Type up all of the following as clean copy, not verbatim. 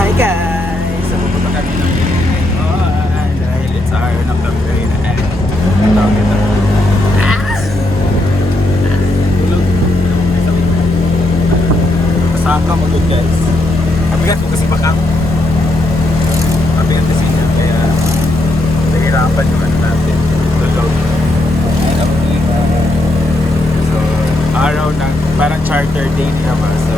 Hi guys! So pupunta kami ng ngayon dahil it's our November and tawag ito. Tulog. Masaka mo good guys. Kabigat ko kasi baka kabigat kasi niya kaya nahirapan yung ano natin. Tulog. So araw ng parang charter day naman. So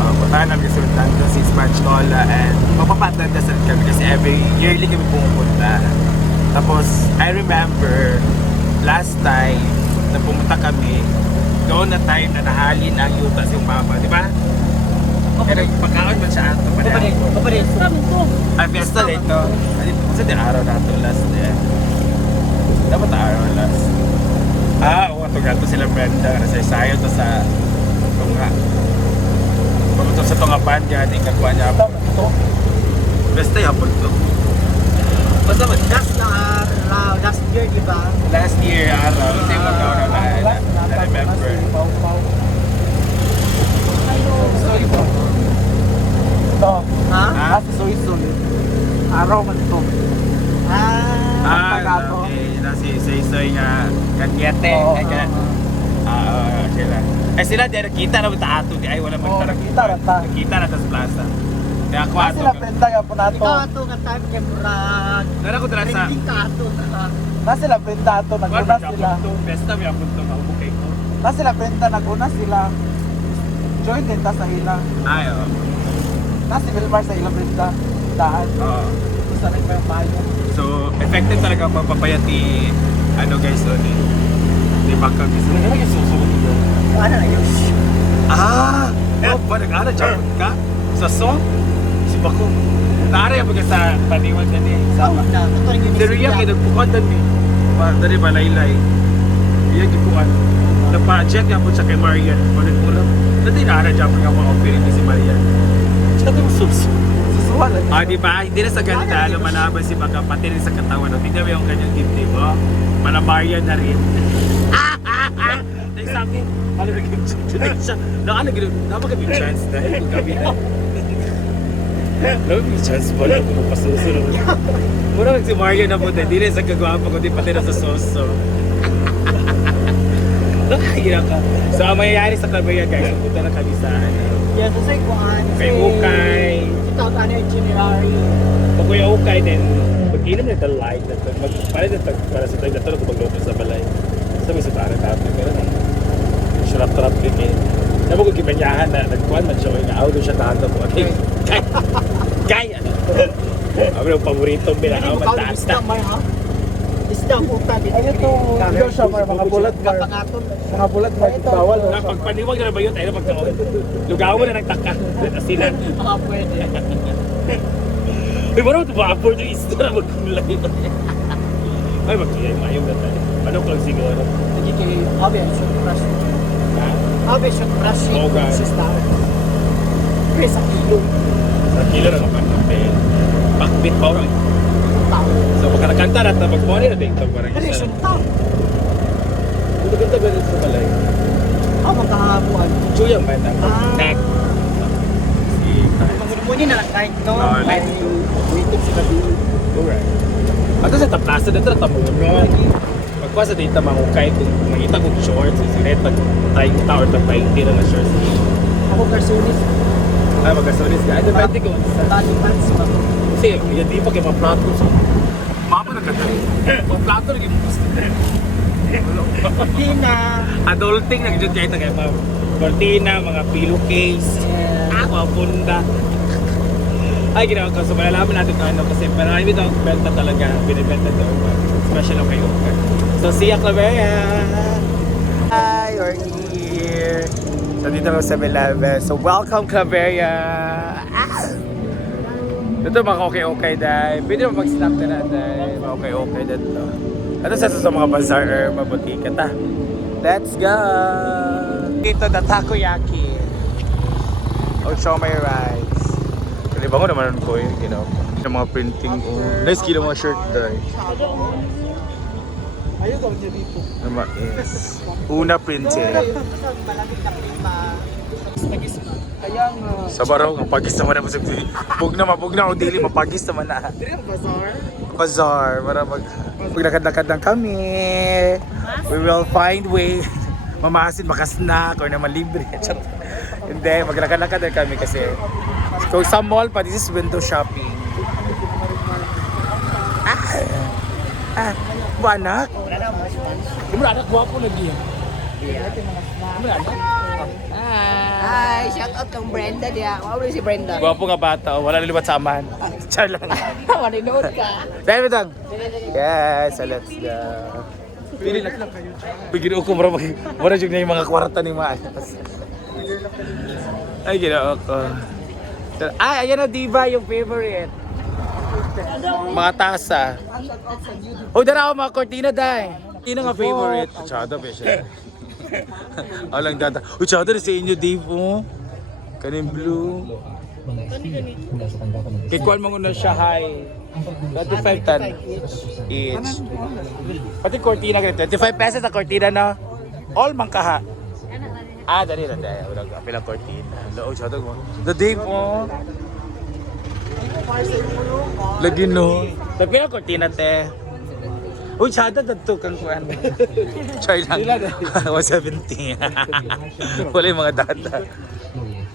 puntahan namin kasi nandun si Spatchola and magpapatandasal kami kasi every yearly kami pumupunta. Tapos, I remember last time na pumunta kami, doon na time na nahalin ang yutas yung mama, di ba? Pero pagkaon man siya ato pa rin. Kaparin, sabi ko. Ay, fiesta dito. Kasi di araw na ito last day. Dapat na araw last. Oo, ito gato sila Brenda. Nasaysayo to sa tunga. Pumunta sa tungapan, kaya hindi kakuha niya ako. Basta yapon to. Basta ba, last year, di ba? Last year, araw. Kasi yung magkaw na remember. Sorry po. Ito. Ha? Ha? Soy-soy. Araw man ito. Okay. Nasi soy-soy nga kagyete. Sila. Eh sila di nakita na ta ato di ay wala man Nakita na ta. Nakita na sa plaza. Kaya ako ato. Sila prenda nga po nato. Ikaw ato nga time kay murag. Nara ko dira sa. Trending ka ato. Na sila prenda ato naguna sila. Besta mi ako to maubukay ko. Na sila prenda naguna sila. Join din ta sa ila. Ay oo. Na si Wilmar sa ila prenda. Daan. Oo. Gusto na yung bayo. So effective talaga ang pagpapayati ano guys on eh. Di ba ka gusto na guys susunod dito. Ano na yun? Nag-ara dyan ka? Sa song? Si Bako. Naara yung mga sa paniwan na ni. Saan na? Ito rin yun. Pero yung nagpukuan doon ni. Dari ba laylay? Yung nagpukuan. Napa-check nga po siya kay Marian. Ulit-ulit. Dati naara dyan mga mga offering ni si Marian. Siya ito susu. Susuwan lang. Ah, di ba? Hindi na sa ganda. Lumalaban si Baka. Pati rin sa katawan. Tingnan mo yung kanyang dibdib. Oh. Mana Marian na rin. Sabi, ano naging chance? Napakaging chance dahil kami na. Napakaging chance pa lang kung pasusunod. Mura si Mario na po, hindi rin sa kagwapo kundi pati na sa soso. Nakahirap ka. So ang mayayari sa Claveria guys, punta na kami sa Yes, so say kuan. kay Ukay. Ito ano itinerary. Pag kuya Ukay din, mag-inom na the light. Para sa tayo na ito, magluto sa balay. Sabi sa parang natin, pero sarap-sarap din eh. Sabi ko kipanyahan na nagkuhan man siya, nga-auto siya tato ko. Okay, kaya! Sabi yung paboritong binakaw, mataas na. Isda mo pa din. Ano to? Ikaw siya, mga bulat mar. Mga bulat mar, bawal. Pagpaniwag na ba yun, tayo na magkaon. Lugawan na nagtaka. Asinan. Baka pwede. Uy, marami ito ba? Afford yung isda na magkulay. Ay, magkulay. Mayong na tayo. Ano ko lang siguro? Lagi kay Abe, shoot brush. Abe, shoot brush. Oo, guys. Pre, sa kilo. Sa kilo na naman. Bakbit pa orang. Tao. So, pagka nakanta na, magmoni na din. Parang Pre, isa. shoot tao. Maganda ba rin sa balay? Magkahabuan. Chuyang ba na? Nak. Si Tay. Manguni na lang kahit no. Oo, Kahit yung waiting sa gabi. Alright. Ato sa taplasa dito na tamo no. Magkuha sa dito mangukay kung makita kong shorts, sinet pag tayo or tag tayo tira na shorts. Ako karsunis. Ay magkasunis ka. Ay depende ko Sa tali pants ba? kasi yan di pa kay mga plato so. Mama na kadali. Mga plato rin yung gusto. Hindi na. Adulting na gid kay tagay mga cortina, mga pillowcase, mga bunda. Ay, ginawa ko. So, malalaman natin kung ano kasi marami ito ang benta talaga. Binibenta doon. Special okay. So, see ya, Claveria! Hi, we're here. So, dito lang sa 7-Eleven. So, welcome, Claveria! Ito mga okay-okay dahil. Pwede mo mag-snap ka na dahil mga okay-okay dito. Ito sa mga bazaar or mabutika ta. Let's go! Dito, the takoyaki. Oh, show my rice. Kaliba ko naman ko yung ginawa ko. Yung mga printing ko. Nice kilo mga shirt dahil. Ayaw gawin niya dito. Naman is. Una printed. Malamig na prima. Nag-isma. Ayang Sa baraw, ang pagis naman na. Pug na, o dili, mapagis naman na. Dili ang bazaar. Bazaar, para maglakad-lakad lang kami. We will find way. Mamasin, makasnack, or naman libre. Charot. Hindi, maglakad-lakad lang kami kasi kung sa mall pa, this is window shopping. Anak? Yung anak, guwapo lagi. Yung anak? Hi, shout out kang Brenda dia. Wow, si Brenda. Guwapo nga bata, oh. Wala nalibat sa aman. Char lang. Maninood ka. Dahil mo yes, so let's go. Pili na kayo. Bigyan ko mara jud na yung mga kwarta ni Maan. Ay, ginoo ko. Ay, ayan na diba yung favorite. Mga tasa. Oh, dara ako mga cortina dai. Cortina nga favorite. Chada pa siya. Alang dada. Uy, chada na sa inyo, Dave, oh. Kanin blue. Kikuan mo na siya high. 25 tan each. Pati cortina ganito. 25 pesos ang cortina na. All man kaha. Dali na dahil. Wala ka pilang cortina. Loo, chada mo. The Dave, oh. Lagi no. Lagi na cortina, te. Uy, chada dito kang kuan. Try lang. 170. Wala yung mga data.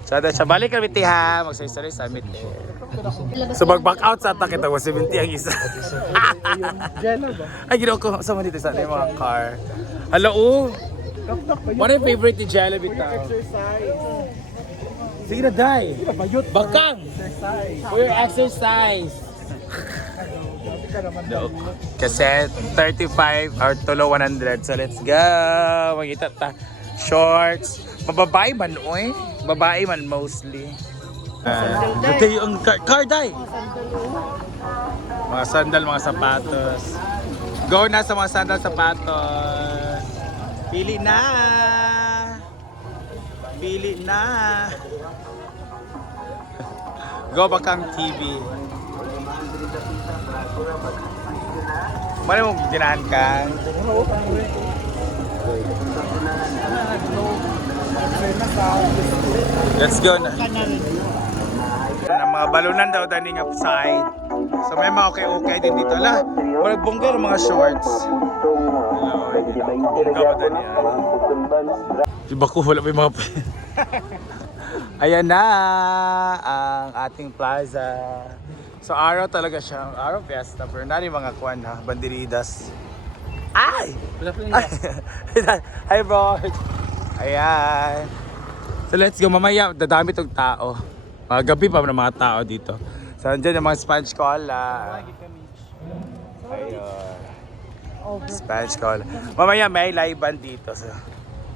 Chada siya. Balik kami, te, ha. Mag-sorry summit, eh. So, mag-back out sa attack ito. 170 ang isa. Ay, ginawa ko. Sama dito sa yung mga car. Hello, oh. Ano yung favorite ni Jello bitaw? Sige na, day. Bakang. For your exercise. No. Kasi 35 or tulo 100. So let's go. Magita ta. Shorts. Mababae man, oy. Babae man mostly. Ito yung car day. Mga sandal, mga sapatos. Go na sa mga sandal, sapatos. Pili na. Pili na. Go Bakang TV. Mana mo ginahan ka? Let's go na. Na mga balunan daw daning upside. So may mga okay din dito. Ala, wala bongga ng mga shorts. Bongga ba dani? Diba ko wala may mga Ayan na ang ating plaza. So araw talaga siya, araw fiesta. Pero nari mga kuwan ha, banderidas. Ay! Hi bro! Ayan. So let's go, mamaya dadami itong tao. Gabi pa ng mga tao dito. So andyan yung mga Spanish Cola. Ayun. Spanish Cola. Mamaya may live band dito. So,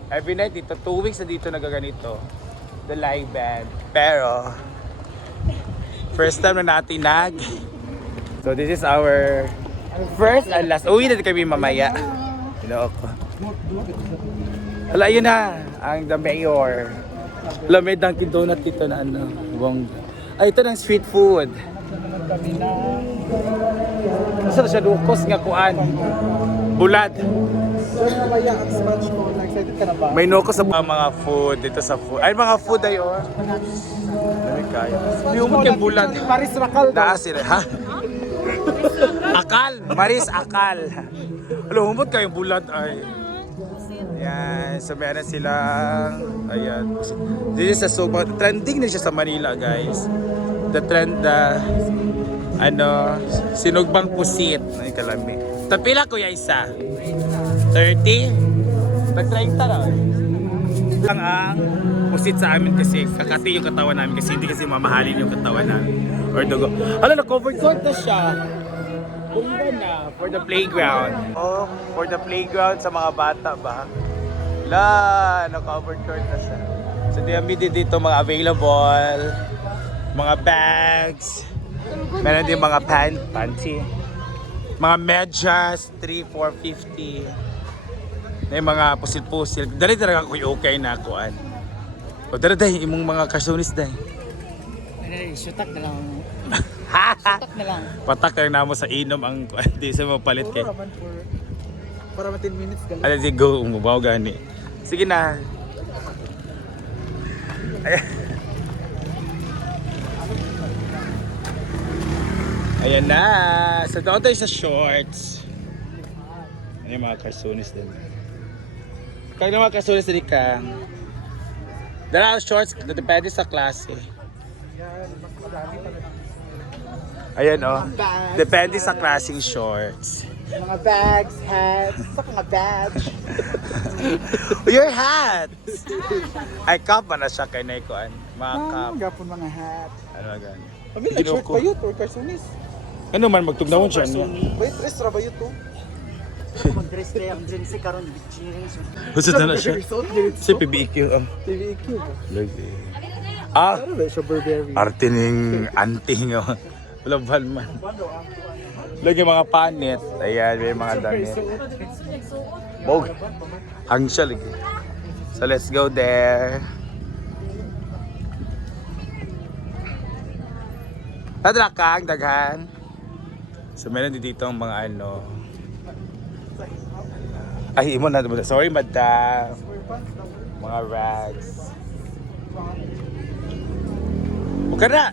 every night dito, 2 weeks na dito nagaganito. The live band. Pero, first time na natin So this is our first and last. Uwi na kami mamaya. Hello ko. Hala, yun na. Ang the mayor. Hala, may Dunkin Donut dito na ano. Ay, ito ng street food. Saan siya lukos nga kuan? Bulad. May noko sa mga food dito sa food. Ay, mga food ay oh. Dami kayo. Hindi umot yung bulad. Maris Rakal. Taas sila, ha? Akal! Maris Akal. Alam, umot kayong bulad ay. Ayan, so meron silang, ayan. This is a soba. Trending na siya sa Manila, guys. The trend, sinugbang pusit. Ay, kalami. Tapila ko yung isa. 30? Nag-30 na. Ang pusit sa amin kasi kakati yung katawan namin kasi hindi kasi mamahalin yung katawan namin. Or dugo. Hala, na-covered court na siya. Bumba na for the playground. Oh, for the playground sa mga bata ba? La, na-covered court na siya. So, dito mga available. Mga bags. Meron din mga panty. Mga medyas, 3,450. May mga pusil-pusil. Dali talaga ako okay na kuan. O dali dahi, imong mga kasunis dahi. Sutak na lang. Sutak na lang. Patak lang na mo sa inom ang di sa mga palit kay. Para 10 minutes ka lang. Ano di go, umubaw gani. Sige na. Ayan. Ayan na. So doon tayo sa shorts. Ano yung mga cartoonist din. Kaya yung mga cartoonist din ka. Dala ang shorts, depende sa klase. Ayan oh. Depende sa klaseng shorts. Mga bags, hats, mga badge. Your hat! Ay, cup man na siya kay Naikoan. Mga cup. Gapon mga hat. Ano gani? Kami nag-short ba yun or cartoonist? Ano man, magtugnawan siya niya. Wait, dress ra ba yun to? Mag-dress na yung jeans karon jeans. Gusto na siya. Si PBQ. TVEQ ba? Lagi. Ah! Ano ba siya Burberry? Arte ning anting oh. Laban man. Lagi mga panit. Ayan, may mga damit. Bog. Hang siya lagi. So let's go there. Tadra kang daghan. So meron din dito ang mga ano. Ay, imo na. Sorry, madam. Mga rags. Huwag ka na!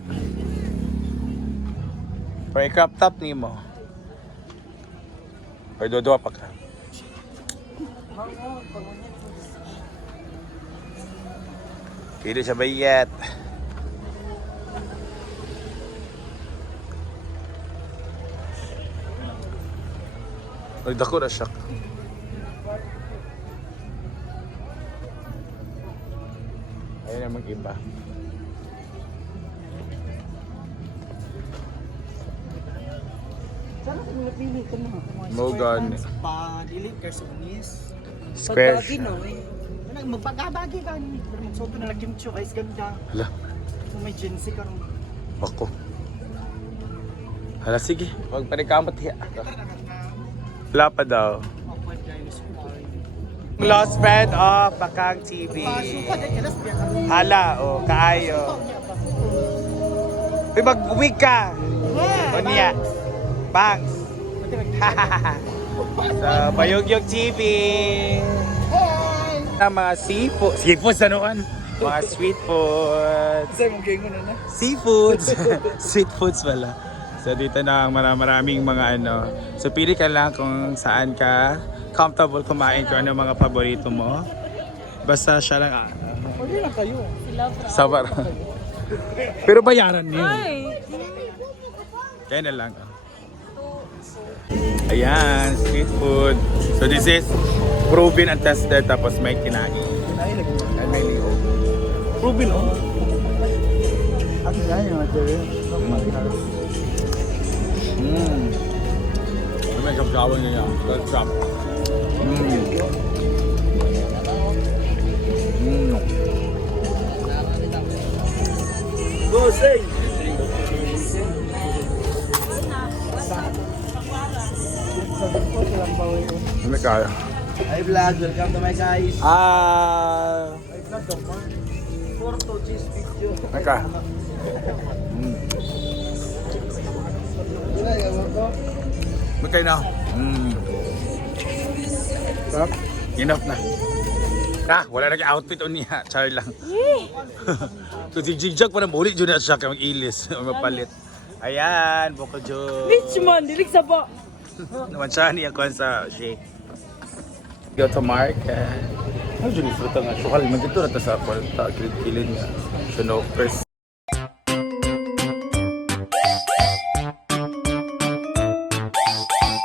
Para crop top ni mo. Or dodo pa ka. Hindi siya bayat. Nagdako na siya. Ayun na mag-iba. Sana kung napili ka na. Mogan. Pa, dili cartoonist. Square Pagbagi siya. no eh. Magpagabagi ka ni. So ito na lang kimchi guys ganda. Hala, Kung may jeans karon. bako. Hala, sige. Huwag pa rin kamot hiya. Wala pa daw. Awkward guys. Close friend of Bakang TV. Hala, oh, kaayo. Uy, mag-wig ka. O niya. Bangs. So, Bayugyog TV. Na mga seafood. Seafoods ano kan? Mga sweet foods. Kasi mong kingo na na. Seafoods. Sweet foods pala. So dito na ang maraming mga ano. So pili ka lang kung saan ka comfortable kumain, kung ano mga paborito mo. Basta siya lang Pwede lang kayo. sabar. Pero bayaran niyo. Kaya na lang. Ayan, street food. So this is proven and tested, tapos may kinain. Ay, lagi. And may liho. Proven oh. Ako nga yung material. May kapkawan niya. Let's stop. Go, say! Ano kaya? Hi vlog, welcome to my guys. Ah, Hi vlog, Domar. For to cheese video. naka. Wala, ewan ko. Magkay na. Sarap. Enough na. Wala na outfit on niya. Char lang. Kung jigjag pa na muli, dyan na siya kaya mag-ilis o mapalit. Ayan, Boko Jo. Bitch man, dilig sa ba? Naman siya niya kuhan sa shake. Go to market. Ano dyan yung fruta nga? Sukal, magkito na ta sa kilid niya. So no, first